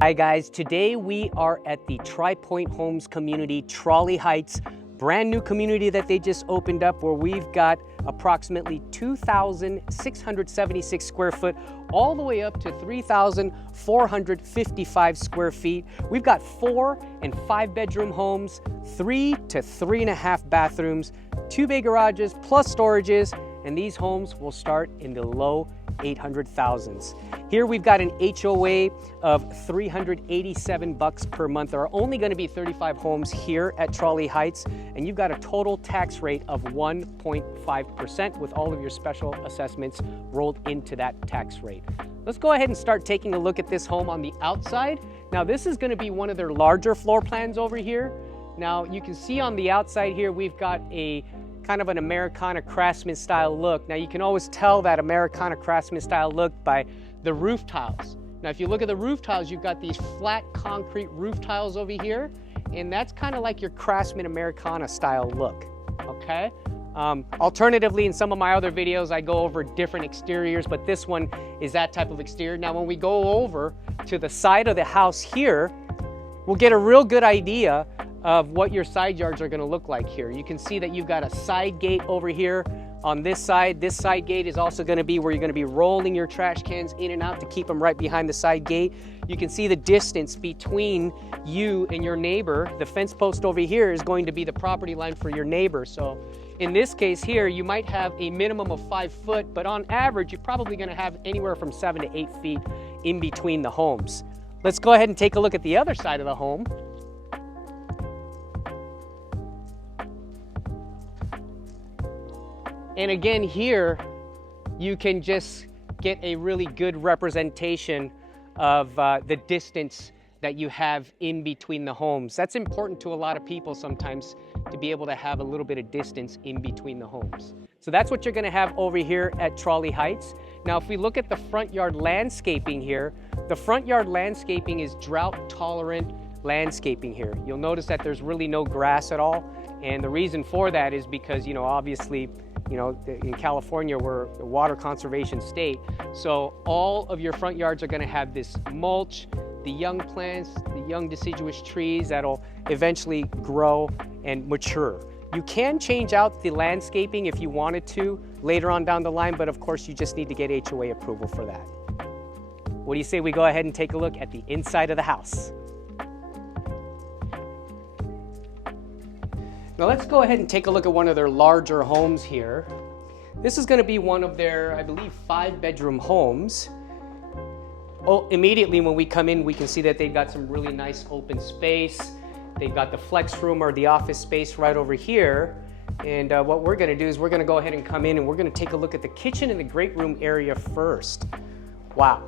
Hi guys, today we are at the Tri Pointe Homes community, Trolley Heights, brand new community that they just opened up where we've got approximately 2,676 square foot all the way up to 3,455 square feet. We've got 4 and 5 bedroom homes, 3 to 3.5 bathrooms, 2 bay garages plus storages, and these homes will start in the low 800,000s. Here we've got an HOA of $387 per month. There are only going to be 35 homes here at Trolley Heights, and you've got a total tax rate of 1.5% with all of your special assessments rolled into that tax rate. Let's go ahead and start taking a look at this home on the outside. Now this is going to be one of their larger floor plans over here. Now you can see on the outside here we've got a kind of an Americana Craftsman style look. Now you can always tell that Americana Craftsman style look by the roof tiles. Now if you look at the roof tiles, you've got these flat concrete roof tiles over here, and that's kind of like your Craftsman Americana style look, okay? Alternatively, in some of my other videos, I go over different exteriors, but this one is that type of exterior. Now when we go over to the side of the house here, we'll get a real good idea of what your side yards are going to look like here. You can see that you've got a side gate over here on this side. This side gate is also going to be where you're going to be rolling your trash cans in and out to keep them right behind the side gate. You can see the distance between you and your neighbor. The fence post over here is going to be the property line for your neighbor. So in this case here, you might have a minimum of 5 foot, but on average, you're probably going to have anywhere from 7 to 8 feet in between the homes. Let's go ahead and take a look at the other side of the home. And again, here, you can just get a really good representation of the distance that you have in between the homes. That's important to a lot of people sometimes, to be able to have a little bit of distance in between the homes. So that's what you're gonna have over here at Trolley Heights. Now, if we look at the front yard landscaping here, the front yard landscaping is drought tolerant landscaping here. You'll notice that there's really no grass at all. And the reason for that is because, obviously, in California, we're a water conservation state. So all of your front yards are going to have this mulch, the young plants, the young deciduous trees that'll eventually grow and mature. You can change out the landscaping if you wanted to later on down the line, but of course you just need to get HOA approval for that. What do you say we go ahead and take a look at the inside of the house? Now let's go ahead and take a look at one of their larger homes here. This is going to be one of their, I believe, 5-bedroom homes. Oh, immediately when we come in, we can see that they've got some really nice open space. They've got the flex room or the office space right over here. And what we're going to do is we're going to go ahead and come in and we're going to take a look at the kitchen and the great room area first. Wow.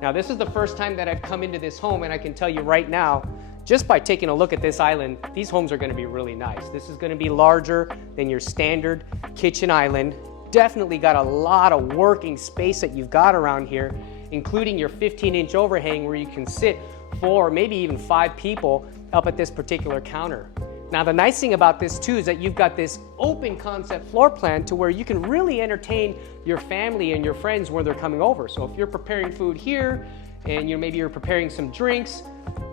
Now this is the first time that I've come into this home, and I can tell you right now, just by taking a look at this island, these homes are going to be really nice. This is going to be larger than your standard kitchen island. Definitely got a lot of working space that you've got around here, including your 15-inch overhang where you can sit 4 or maybe even 5 people up at this particular counter. Now the nice thing about this too is that you've got this open concept floor plan to where you can really entertain your family and your friends when they're coming over. So if you're preparing food here and maybe you're preparing some drinks,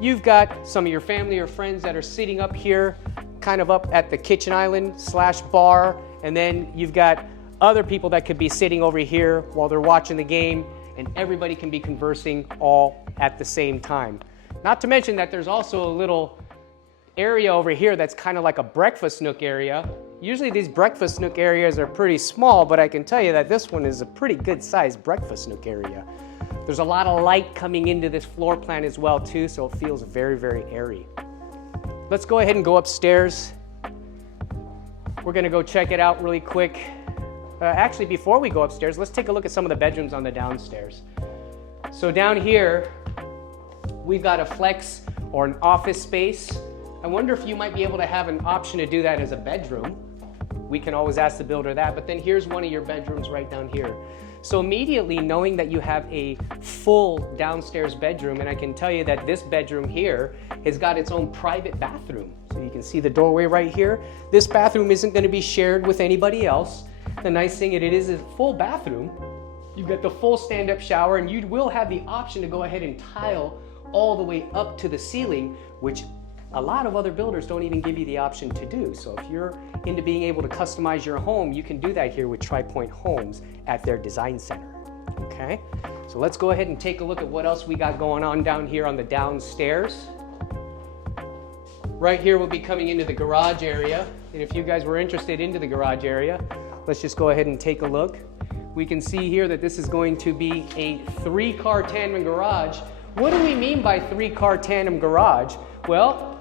you've got some of your family or friends that are sitting up here, kind of up at the kitchen island / bar, and then you've got other people that could be sitting over here while they're watching the game, and everybody can be conversing all at the same time. Not to mention that there's also a little area over here that's kind of like a breakfast nook area. Usually these breakfast nook areas are pretty small, but I can tell you that this one is a pretty good sized breakfast nook area. There's a lot of light coming into this floor plan as well too, so it feels very, very airy. Let's go ahead and go upstairs. We're gonna go check it out really quick. Actually, before we go upstairs, let's take a look at some of the bedrooms on the downstairs. So down here, we've got a flex or an office space. I wonder if you might be able to have an option to do that as a bedroom. We can always ask the builder that, but then here's one of your bedrooms right down here. So immediately knowing that you have a full downstairs bedroom, and I can tell you that this bedroom here has got its own private bathroom. So you can see the doorway right here. This bathroom isn't going to be shared with anybody else. The nice thing, it is a full bathroom. You've got the full stand-up shower, and you will have the option to go ahead and tile all the way up to the ceiling, which a lot of other builders don't even give you the option to do. So if you're into being able to customize your home, you can do that here with Tri Pointe Homes at their design center. Okay, so let's go ahead and take a look at what else we got going on down here on the downstairs. Right here we'll be coming into the garage area, and if you guys were interested into the garage area, let's just go ahead and take a look. We can see here that this is going to be a 3-car tandem garage. What do we mean by 3-car tandem garage? Well,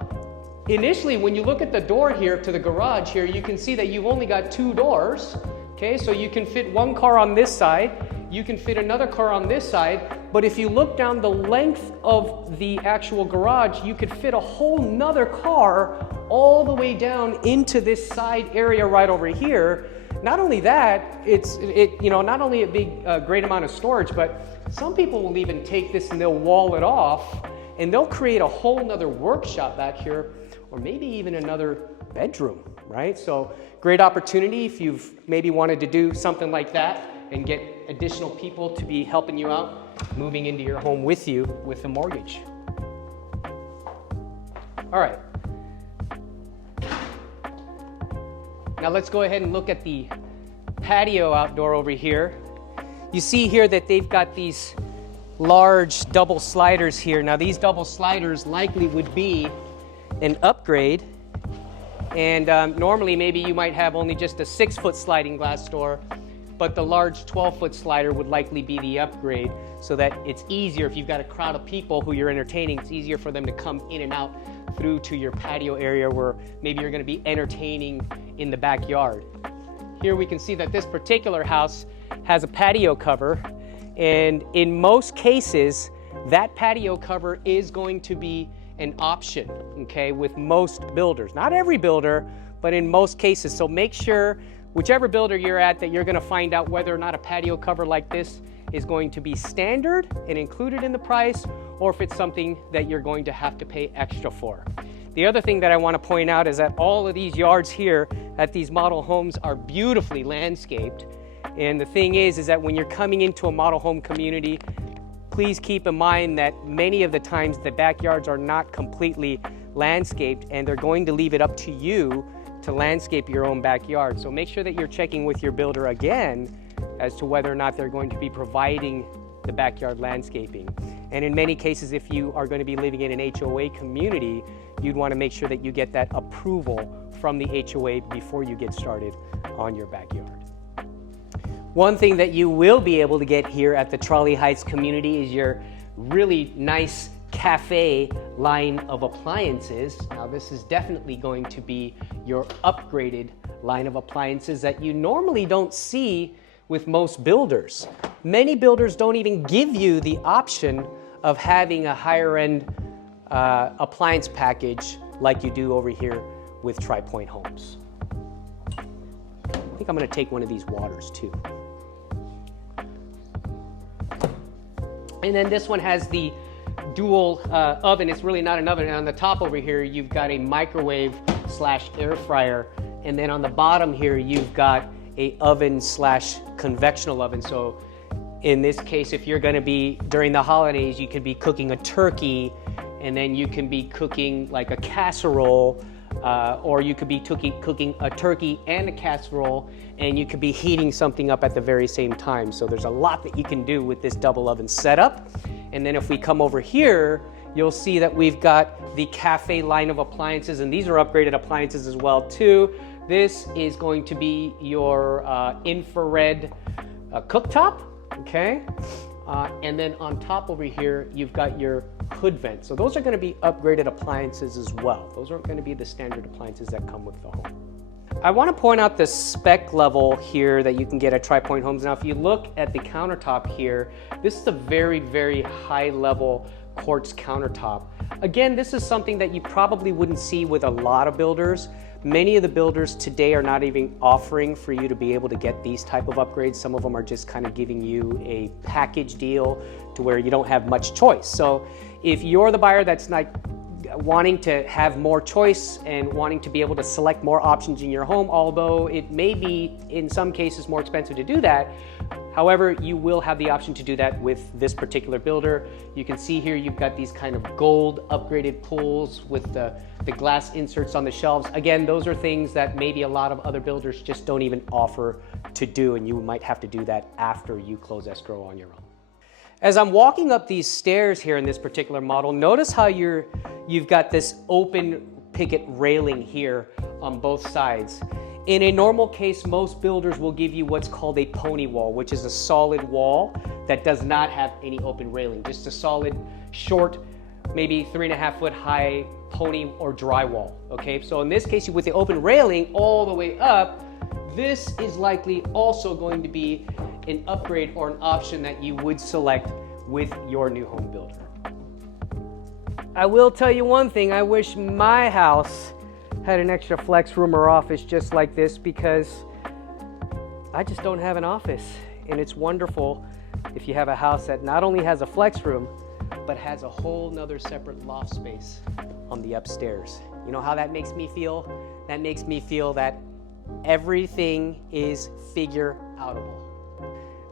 initially when you look at the door here to the garage here, you can see that you've only got 2 doors. Okay, so you can fit 1 car on this side, you can fit another car on this side, but if you look down the length of the actual garage, you could fit a whole nother car all the way down into this side area right over here. Not only that, not only a big, great amount of storage, but some people will even take this and they'll wall it off, and they'll create a whole nother workshop back here, or maybe even another bedroom, right? So great opportunity if you've maybe wanted to do something like that and get additional people to be helping you out, moving into your home with you with a mortgage. All right. Now let's go ahead and look at the patio outdoor over here. You see here that they've got these large double sliders here. Now these double sliders likely would be an upgrade, and normally maybe you might have only just a 6-foot sliding glass door, but the large 12-foot slider would likely be the upgrade, so that it's easier if you've got a crowd of people who you're entertaining, it's easier for them to come in and out through to your patio area where maybe you're going to be entertaining in the backyard. Here we can see that this particular house has a patio cover, and in most cases that patio cover is going to be an option, okay, with most builders. Not every builder, but in most cases. So make sure, whichever builder you're at, that you're going to find out whether or not a patio cover like this is going to be standard and included in the price, or if it's something that you're going to have to pay extra for. The other thing that I want to point out is that all of these yards here at these model homes are beautifully landscaped. And the thing is that when you're coming into a model home community, please keep in mind that many of the times the backyards are not completely landscaped, and they're going to leave it up to you to landscape your own backyard. So make sure that you're checking with your builder again as to whether or not they're going to be providing the backyard landscaping. And in many cases, if you are going to be living in an HOA community, you'd want to make sure that you get that approval from the HOA before you get started on your backyard. One thing that you will be able to get here at the Trolley Heights community is your really nice cafe line of appliances. Now this is definitely going to be your upgraded line of appliances that you normally don't see with most builders. Many builders don't even give you the option of having a higher end appliance package like you do over here with Tri Pointe Homes. I think I'm going to take one of these waters too. And then this one has the dual oven. It's really not an oven. And on the top over here, you've got a microwave / air fryer. And then on the bottom here, you've got a oven / convectional oven. So in this case, if you're going to be, during the holidays, you could be cooking a turkey, and then you can be cooking like a casserole, or you could be cooking a turkey and a casserole, and you could be heating something up at the very same time. So there's a lot that you can do with this double oven setup. And then if we come over here, you'll see that we've got the cafe line of appliances, and these are upgraded appliances as well too. This is going to be your infrared cooktop, okay? And then on top over here, you've got your hood vent. So those are going to be upgraded appliances as well. Those aren't going to be the standard appliances that come with the home. I want to point out the spec level here that you can get at Tri Pointe Homes. Now, if you look at the countertop here, this is a very, very high level quartz countertop. Again, this is something that you probably wouldn't see with a lot of builders. Many of the builders today are not even offering for you to be able to get these type of upgrades. Some of them are just kind of giving you a package deal to where you don't have much choice. So if you're the buyer that's not wanting to have more choice and wanting to be able to select more options in your home, although it may be in some cases more expensive to do that, However, you will have the option to do that with this particular builder. You can see here you've got these kind of gold upgraded pools with the glass inserts on the shelves. Again, those are things that maybe a lot of other builders just don't even offer to do, and you might have to do that after you close escrow on your own. As I'm walking up these stairs here in this particular model, notice how you've got this open picket railing here on both sides. In a normal case, most builders will give you what's called a pony wall, which is a solid wall that does not have any open railing, just a solid, short, maybe 3.5 foot high pony or drywall, okay? So in this case, with the open railing all the way up, this is likely also going to be an upgrade or an option that you would select with your new home builder. I will tell you one thing, I wish my house had an extra flex room or office just like this, because I just don't have an office. And it's wonderful if you have a house that not only has a flex room, but has a whole nother separate loft space on the upstairs. You know how that makes me feel? That makes me feel that everything is figure-outable.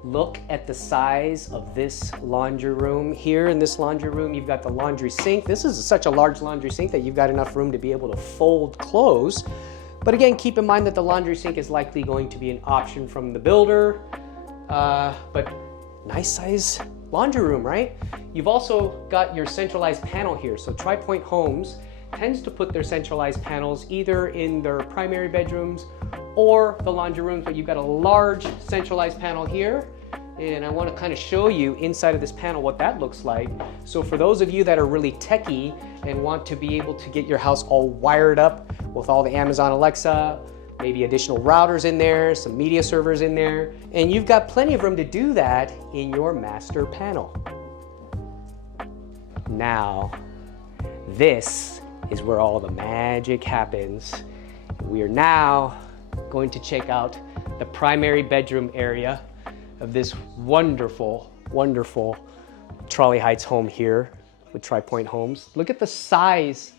Look at the size of this laundry room. Here in this laundry room, you've got the laundry sink. This is such a large laundry sink that you've got enough room to be able to fold clothes. But again, keep in mind that the laundry sink is likely going to be an option from the builder. But nice size laundry room, right? You've also got your centralized panel here. So Tri Pointe Homes tends to put their centralized panels either in their primary bedrooms or the laundry rooms, but you've got a large centralized panel here. And I want to kind of show you inside of this panel what that looks like. So for those of you that are really techie and want to be able to get your house all wired up with all the Amazon Alexa, maybe additional routers in there, some media servers in there, and you've got plenty of room to do that in your master panel. Now, this is where all the magic happens. We are now going to check out the primary bedroom area of this wonderful, wonderful Trolley Heights home here with Tri Pointe Homes. Look at the size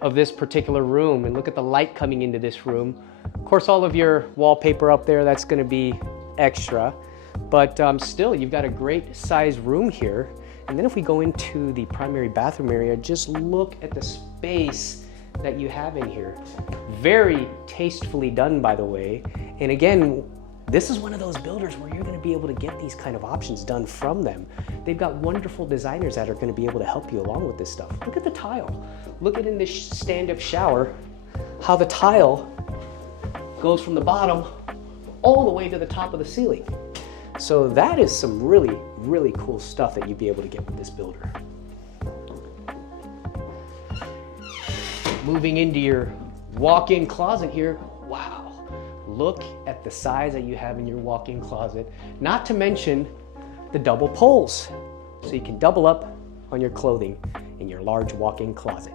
of this particular room and look at the light coming into this room. Of course, all of your wallpaper up there, that's gonna be extra, but still, you've got a great size room here. And then if we go into the primary bathroom area, just look at the space that you have in here. Very tastefully done, by the way. And again, this is one of those builders where you're gonna be able to get these kind of options done from them. They've got wonderful designers that are gonna be able to help you along with this stuff. Look at the tile. Look at in this stand-up shower, how the tile goes from the bottom all the way to the top of the ceiling. So that is some really, really cool stuff that you'd be able to get with this builder. Moving into your walk-in closet here, wow. Look at the size that you have in your walk-in closet, not to mention the double poles. So you can double up on your clothing in your large walk-in closet.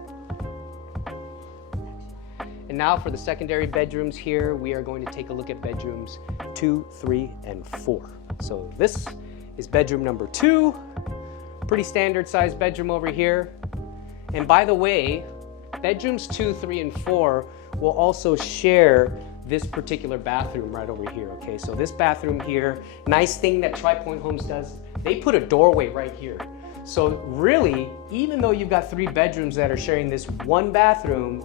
And now for the secondary bedrooms here, we are going to take a look at bedrooms 2, 3, and 4. So this is bedroom number 2, pretty standard sized bedroom over here. And by the way, bedrooms 2, 3, and 4 will also share this particular bathroom right over here, okay? So this bathroom here, nice thing that Tri Pointe Homes does, they put a doorway right here. So really, even though you've got 3 bedrooms that are sharing this one bathroom,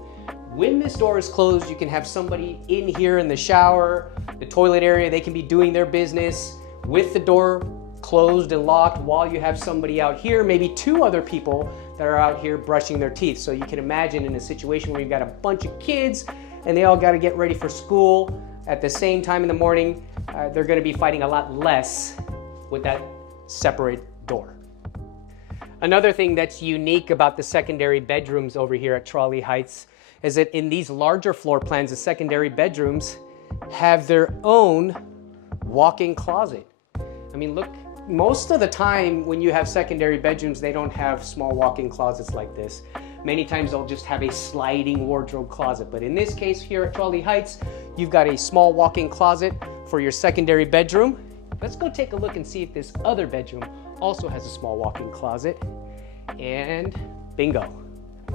when this door is closed, you can have somebody in here in the shower, the toilet area, they can be doing their business with the door closed and locked while you have somebody out here, maybe 2 other people that are out here brushing their teeth. So you can imagine in a situation where you've got a bunch of kids and they all got to get ready for school at the same time in the morning, they're going to be fighting a lot less with that separate door. Another thing that's unique about the secondary bedrooms over here at Trolley Heights is that in these larger floor plans, the secondary bedrooms have their own walk-in closet. I mean, look, most of the time when you have secondary bedrooms, they don't have small walk-in closets like this. Many times they'll just have a sliding wardrobe closet. But in this case here at Trolley Heights, you've got a small walk-in closet for your secondary bedroom. Let's go take a look and see if this other bedroom also has a small walk-in closet. And bingo,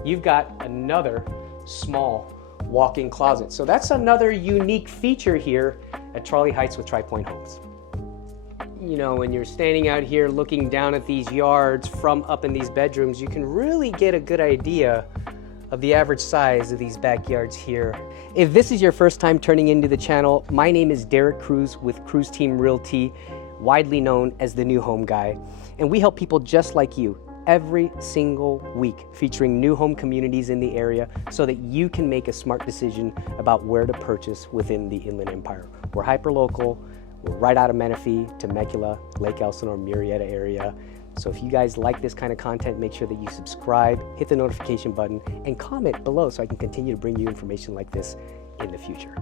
you've got another small walk-in closet. So that's another unique feature here at Trolley Heights with Tri Pointe Homes. you know, when you're standing out here looking down at these yards from up in these bedrooms, you can really get a good idea of the average size of these backyards here. If this is your first time turning into the channel, my name is Derek Cruz with Cruz Team Realty, widely known as the New Home Guy. And we help people just like you every single week, featuring new home communities in the area so that you can make a smart decision about where to purchase within the Inland Empire. We're hyper-local. We're right out of Menifee, Temecula, Lake Elsinore, Murrieta area. So if you guys like this kind of content, make sure that you subscribe, hit the notification button, and comment below so I can continue to bring you information like this in the future.